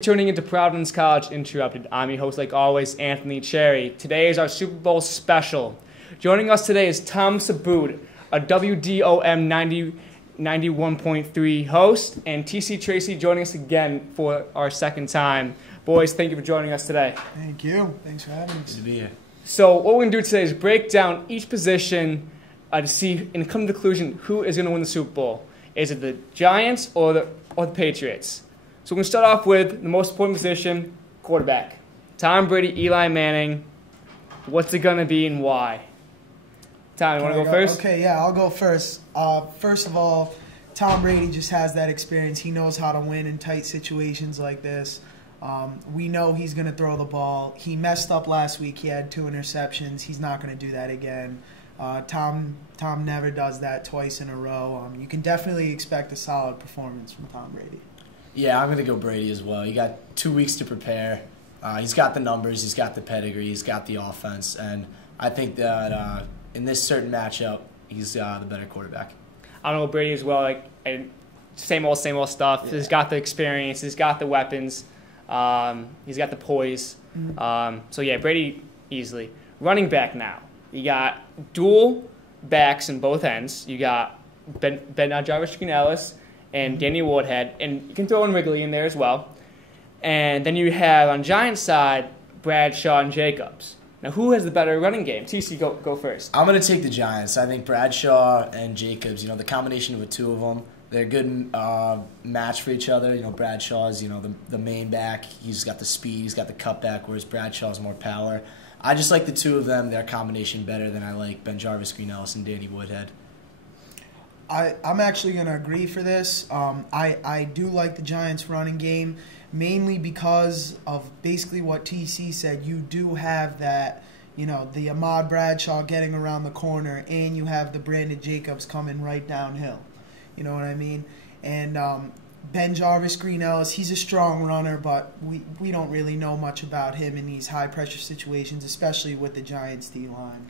Tuning into Providence College Interrupted. I'm your host, like always, Anthony Cherry. Today is our Super Bowl special. Joining us today is Thomas Abbood, a WDOM 91.3 host, and T.C. Tracy joining us again for our second time. Boys, thank you for joining us today. Thank you. Thanks for having us. Good to be here. So what we're going to do today is break down each position to see and come to the conclusion who is going to win the Super Bowl. Is it the Giants or the Patriots? So we're going to start off with the most important position, quarterback. Tom Brady, Eli Manning. What's it going to be and why? Tom, you want to go first? Okay, yeah, I'll go first. First of all, Tom Brady just has that experience. He knows how to win in tight situations like this. We know he's going to throw the ball. He messed up last week. He had 2 interceptions. He's not going to do that again. Tom never does that twice in a row. You can definitely expect a solid performance from Tom Brady. Yeah, I'm going to go Brady as well. He got 2 weeks to prepare. He's got the numbers, he's got the pedigree, he's got the offense, and I think that in this certain matchup, he's the better quarterback. I don't know Brady as well. Same old stuff. Yeah. He's got the experience. He's got the weapons. He's got the poise. So yeah, Brady easily. Running back now. You got dual backs in both ends. You got Green-Elis and Danny Woodhead, and you can throw in Wrigley in there as well. And then you have on Giants' side Bradshaw and Jacobs. Now, who has the better running game? TC, go first. I'm going to take the Giants. I think Bradshaw and Jacobs, the combination of the two of them, they're a good match for each other. Bradshaw's, the main back. He's got the speed, he's got the cutback, whereas Bradshaw's more power. I just like the two of them, their combination better than I like Green-Elis and Danny Woodhead. I'm actually going to agree for this. I do like the Giants' running game, mainly because of basically what TC said. You do have that, the Ahmad Bradshaw getting around the corner, and you have the Brandon Jacobs coming right downhill. You know what I mean? And Green-Elis, he's a strong runner, but we don't really know much about him in these high-pressure situations, especially with the Giants' D-line.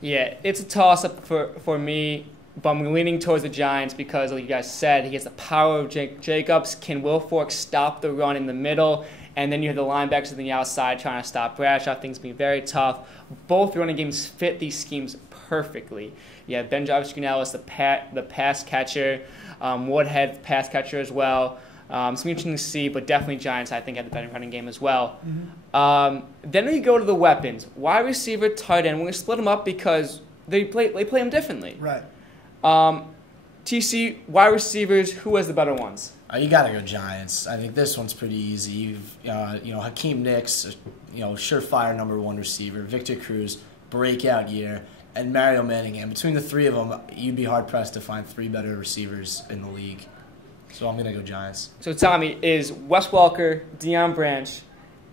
Yeah, it's a toss-up for me. But I'm leaning towards the Giants because, like you guys said, he has the power of Jacobs. Can Will Fork stop the run in the middle? And then you have the linebackers on the outside trying to stop Bradshaw. Things being very tough. Both running games fit these schemes perfectly. You have Green-Elis, the pass catcher, Woodhead, pass catcher as well. It's interesting to see, but definitely Giants, I think, had the better running game as well. Then we go to the weapons. Wide receiver, tight end. We're going to split them up because they play them differently. Right. TC, wide receivers, who has the better ones? You got to go Giants. I think this one's pretty easy. You've, Hakeem Nicks, surefire #1 receiver. Victor Cruz, breakout year. And Mario Manningham. Between the three of them, you'd be hard-pressed to find 3 better receivers in the league. So I'm going to go Giants. So, Tommy, is Wes Welker, Deion Branch,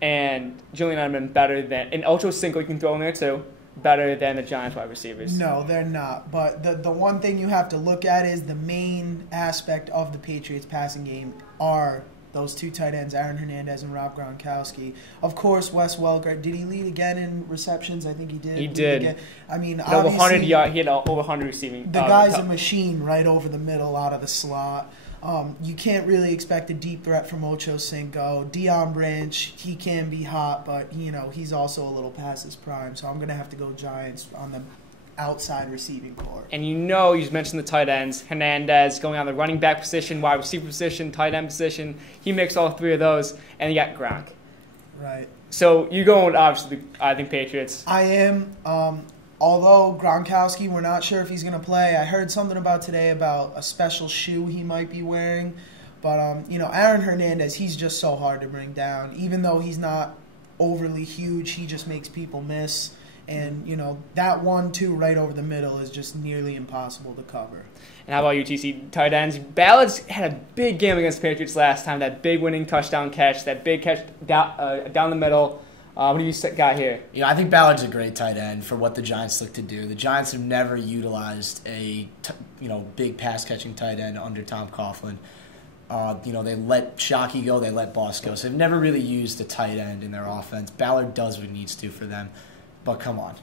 and Julian Edelman better than – and Ocho Cinco you can throw in there too – better than the Giants wide receivers? No, they're not. But the one thing you have to look at is the main aspect of the Patriots passing game are those 2 tight ends, Aaron Hernandez and Rob Gronkowski. Of course, Wes Welker, did he lead again in receptions? I think he did. He did. Again. I mean, over 100 yards. He had over 100 receiving. The guy's a machine right over the middle out of the slot. You can't really expect a deep threat from Ocho Cinco. Deion Branch, he can be hot, but he's also a little past his prime. So I'm going to have to go Giants on the outside receiving core. And you just mentioned the tight ends. Hernandez going on the running back position, wide receiver position, tight end position. He mixed all 3 of those, and you got Gronk. Right. So you're going, obviously, I think Patriots. I am. Although Gronkowski, we're not sure if he's going to play. I heard something today about a special shoe he might be wearing. But, Aaron Hernandez, he's just so hard to bring down. Even though he's not overly huge, he just makes people miss. And, that 1-2 right over the middle is just nearly impossible to cover. And how about you, TC? Tight ends. Ballard's had a big game against the Patriots last time. That big winning touchdown catch, that big catch down the middle. What do you got here? I think Ballard's a great tight end for what the Giants look to do. The Giants have never utilized a big pass-catching tight end under Tom Coughlin. They let Shockey go, they let Boss go. So they've never really used a tight end in their offense. Ballard does what he needs to for them. But come on.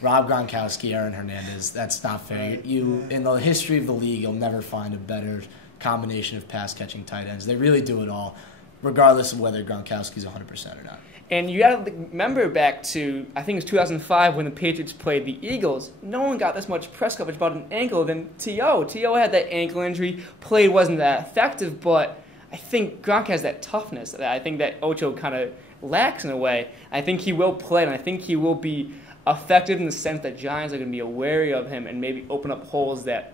Rob Gronkowski, Aaron Hernandez, that's not fair. In the history of the league, you'll never find a better combination of pass-catching tight ends. They really do it all. regardless of whether Gronkowski's 100% or not. And you got to remember back to, I think it was 2005 when the Patriots played the Eagles. No one got this much press coverage about an ankle than T.O. T.O. had that ankle injury. Played wasn't that effective, but I think Gronk has that toughness that I think that Ocho kind of lacks in a way. I think he will play, and I think he will be effective in the sense that Giants are going to be wary of him and maybe open up holes that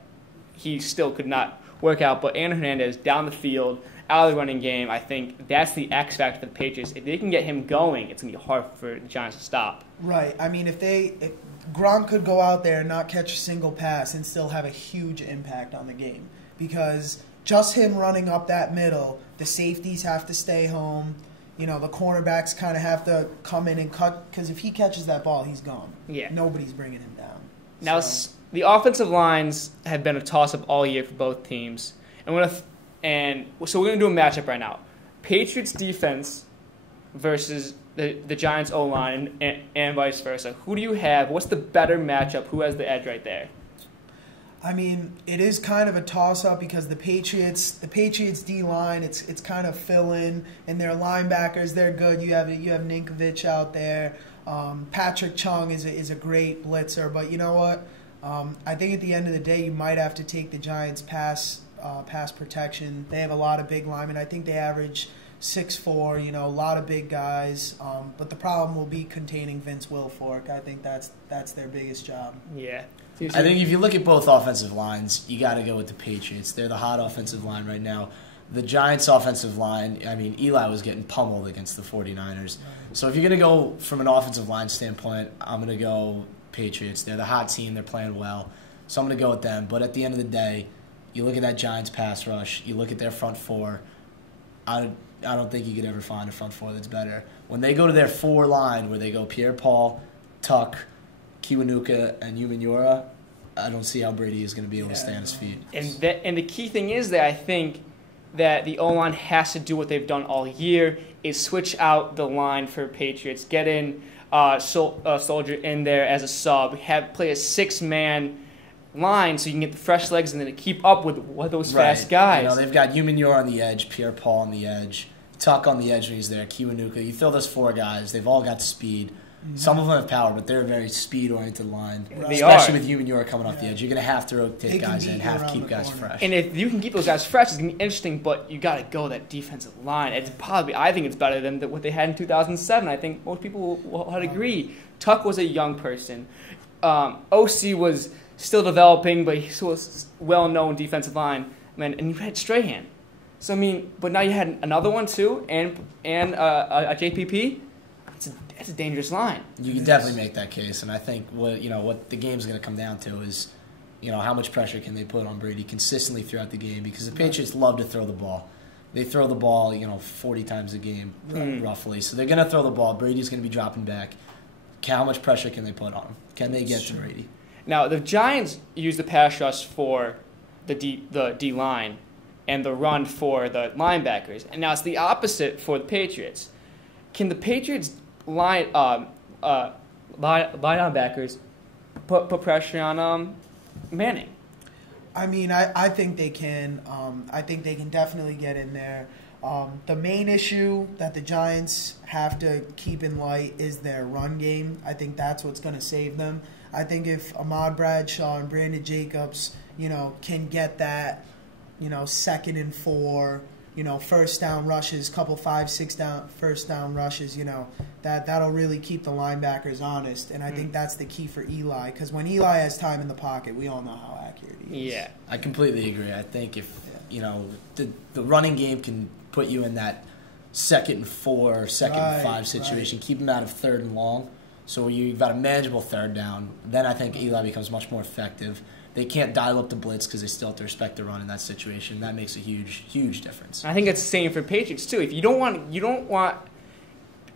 he still could not work out. But Aaron Hernandez down the field, out of the running game, I think that's the X factor for the Patriots. If they can get him going, it's going to be hard for the Giants to stop. Right. I mean, if Gronk could go out there and not catch a single pass and still have a huge impact on the game, because just him running up that middle, the safeties have to stay home. The cornerbacks kind of have to come in and cut, because if he catches that ball, he's gone. Yeah. Nobody's bringing him down. Now, the offensive lines have been a toss-up all year for both teams. So we're going to do a matchup right now. Patriots defense versus the Giants O-line and vice versa. Who do you have? What's the better matchup? Who has the edge right there? I mean, it is kind of a toss-up because the Patriots D-line, it's kind of fill-in, and their linebackers, they're good. You have Ninkovich out there. Patrick Chung is a great blitzer, but you know what? I think at the end of the day, you might have to take the Giants pass protection. They have a lot of big linemen. I think they average 6'4", a lot of big guys. But the problem will be containing Vince Wilfork. I think that's their biggest job. Yeah. I think if you look at both offensive lines, you got to go with the Patriots. They're the hot offensive line right now. The Giants' offensive line, I mean, Eli was getting pummeled against the 49ers. So if you're going to go from an offensive line standpoint, I'm going to go Patriots. They're the hot team. They're playing well. So I'm going to go with them. But at the end of the day, you look at that Giants pass rush, you look at their front four, I don't think you could ever find a front four that's better. When they go to their four line where they go Pierre-Paul, Tuck, Kiwanuka, and Umenyiora, I don't see how Brady is going to be able to stay on his feet. And the key thing is that I think that the O-line has to do what they've done all year, is switch out the line for Patriots, get in Soldier in there as a sub, play a six-man line so you can get the fresh legs and then keep up with those fast guys. They've got Umenyiora on the edge, Pierre-Paul on the edge, Tuck on the edge when he's there, Kiwanuka. You throw those four guys, they've all got speed. Mm-hmm. Some of them have power, but they're a very speed-oriented line, especially with Umenyiora coming off the edge. You're going to have to rotate guys in, have to keep guys fresh. And if you can keep those guys fresh, it's going to be interesting, but you got to go that defensive line. I think it's better than what they had in 2007. I think most people will agree. Tuck was a young person. OC was still developing, but he was well-known defensive line. And you had Strahan. So, but now you had another one, too, and a JPP. It's a dangerous line. You can definitely make that case, and I think what the game's going to come down to is, how much pressure can they put on Brady consistently throughout the game, because the Patriots love to throw the ball. They throw the ball, 40 times a game, roughly. So they're going to throw the ball. Brady's going to be dropping back. How much pressure can they put on him? Can they get to Brady? Now, the Giants use the pass rush for the D-line and the run for the linebackers. And now it's the opposite for the Patriots. Can the Patriots linebackers put pressure on Manning? I think they can. I think they can definitely get in there. The main issue that the Giants have to keep in light is their run game. I think that's what's going to save them. I think if Ahmad Bradshaw and Brandon Jacobs, can get that, 2nd and 4, first down rushes, couple 5-6 down first down rushes, that'll really keep the linebackers honest. And I think that's the key for Eli, because when Eli has time in the pocket, we all know how accurate he is. Yeah, I completely agree. I think if the running game can put you in that 2nd and 4, 2nd and 5 situation, keep him out of 3rd and long, so you've got a manageable 3rd down. Then I think Eli becomes much more effective. They can't dial up the blitz because they still have to respect the run in that situation. That makes a huge, huge difference. I think that's the same for Patriots too. If you don't want.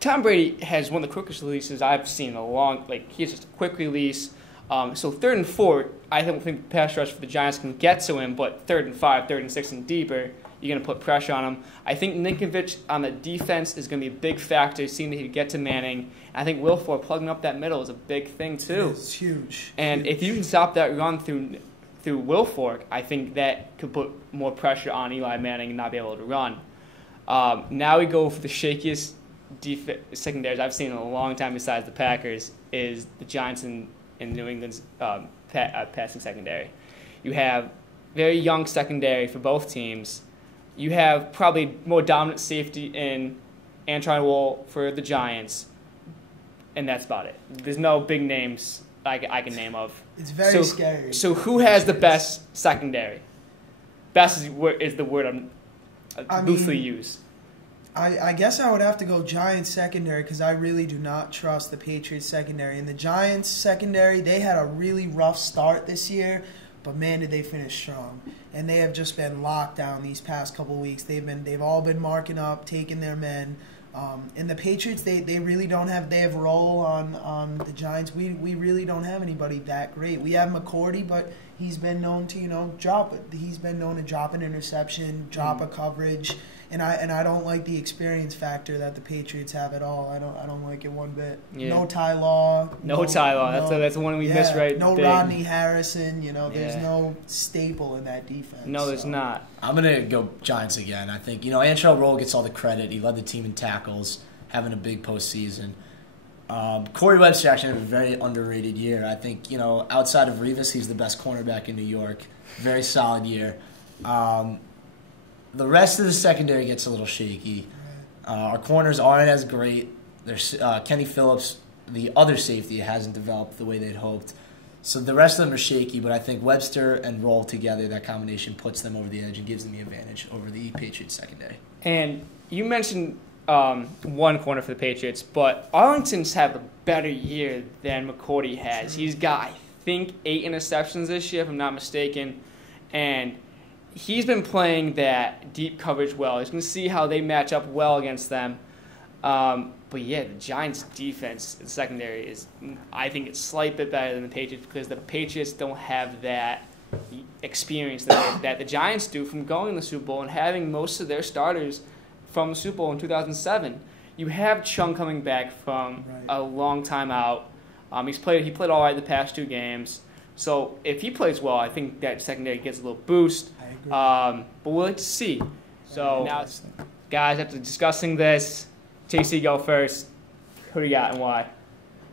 Tom Brady has one of the quickest releases I've seen in a long. He has just a quick release. So 3rd and 4, I don't think pass rush for the Giants can get to him. But 3rd and 5, 3rd and 6, and deeper, you're going to put pressure on him. I think Ninkovich on the defense is going to be a big factor, seeing that he could get to Manning. I think Wilfork plugging up that middle is a big thing too. It's huge. And if you can stop that run through Wilfork, I think that could put more pressure on Eli Manning and not be able to run. Now we go for the shakiest secondaries I've seen in a long time besides the Packers is the Giants and New England's passing secondary. You have very young secondary for both teams. You have probably more dominant safety in Antron Wall for the Giants, and that's about it. There's no big names I can name of. It's very scary. So who has the best secondary? Best is the word I loosely use. I guess I would have to go Giants secondary because I really do not trust the Patriots secondary. And the Giants secondary, they had a really rough start this year, but man, did they finish strong. And they have just been locked down these past couple weeks. They've all been marking up, taking their men. And the Patriots, they really don't have. They have roll on the Giants. We really don't have anybody that great. We have McCourty, but he's been known to drop it. He's been known to drop an interception, drop a coverage, and I don't like the experience factor that the Patriots have at all. I don't like it one bit. Yeah. No Ty Law. No Ty Law. That's the one we missed right. No big. Rodney Harrison. There's no staple in that defense. No, there's not. I'm gonna go Giants again. I think Antrell Roll gets all the credit. He led the team in tackles, having a big postseason. Corey Webster actually had a very underrated year. I think outside of Revis, he's the best cornerback in New York. Very solid year. The rest of the secondary gets a little shaky. Our corners aren't as great. There's Kenny Phillips, the other safety, hasn't developed the way they'd hoped. So the rest of them are shaky, but I think Webster and Roll together, that combination puts them over the edge and gives them the advantage over the Patriots secondary. And you mentioned one corner for the Patriots, but Arlington's had a better year than McCourty has. He's got, I think, 8 interceptions this year, if I'm not mistaken, and he's been playing that deep coverage well. He's going to see how they match up well against them. But yeah, the Giants' defense in secondary is, I think, it's slightly bit better than the Patriots because the Patriots don't have that experience that the Giants do from going to the Super Bowl and having most of their starters from the Super Bowl in 2007. You have Chung coming back from a long time out. He played all right the past 2 games. So if he plays well, I think that secondary gets a little boost. I agree. But we'll have to see. So now, guys, after discussing this, TC, go first. Who do you got and why?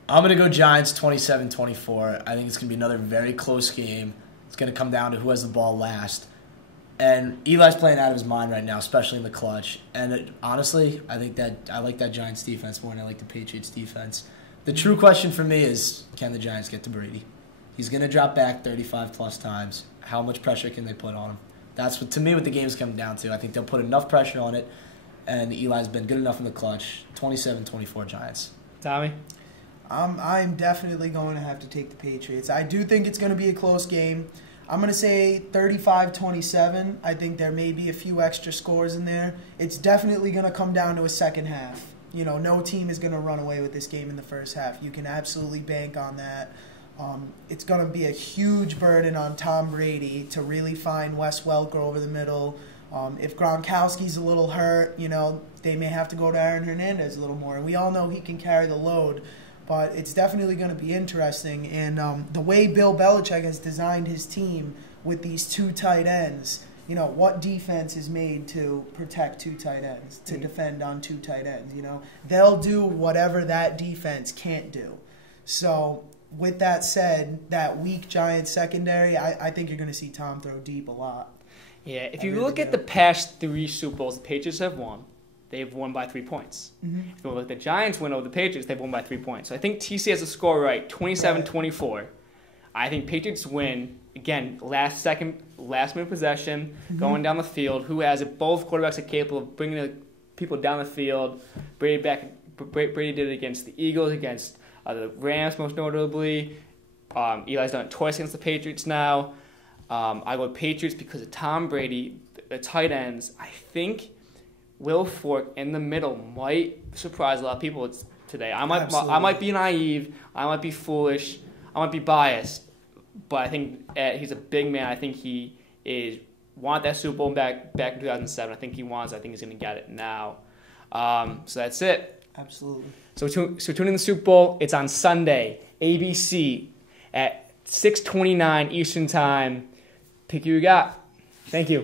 I'm going to go Giants 27-24. I think it's going to be another very close game. It's going to come down to who has the ball last. And Eli's playing out of his mind right now, especially in the clutch. And honestly, I like that Giants defense more than I like the Patriots defense. The true question for me is, can the Giants get to Brady? He's going to drop back 35-plus times. How much pressure can they put on him? That's what, to me, what the game's coming down to. I think they'll put enough pressure on it, and Eli's been good enough in the clutch. 27-24 Giants. Tommy? I'm definitely going to have to take the Patriots. I do think it's going to be a close game. I'm going to say 35-27. I think there may be a few extra scores in there. It's definitely going to come down to a second half. No team is going to run away with this game in the first half. You can absolutely bank on that. It's going to be a huge burden on Tom Brady to really find Wes Welker over the middle. If Gronkowski's a little hurt, they may have to go to Aaron Hernandez a little more. And we all know he can carry the load. But it's definitely going to be interesting. And the way Bill Belichick has designed his team with these 2 tight ends, what defense is made to protect 2 tight ends, to defend on 2 tight ends? They'll do whatever that defense can't do. So with that said, that weak Giants secondary, I think you're going to see Tom throw deep a lot. Yeah, if you look at the past 3 Super Bowls the Patriots have won, they've won by 3 points. Mm-hmm. If you look at the Giants win over the Patriots, they've won by 3 points. So I think TC has the score right, 27-24. I think Patriots win, again, last minute possession, going down the field. Who has it? Both quarterbacks are capable of bringing the people down the field. Brady did it against the Eagles, against the Rams most notably. Eli's done it twice against the Patriots now. I go Patriots because of Tom Brady, the tight ends. I think Will Fork in the middle might surprise a lot of people today. I might be naive. I might be foolish. I might be biased. But I think he's a big man. I think he wanted that Super Bowl back in 2007. I think he wants. I think he's going to get it now. So that's it. Absolutely. So tune in the Super Bowl. It's on Sunday, ABC at 6:29 Eastern Time. Pick who you got. Thank you.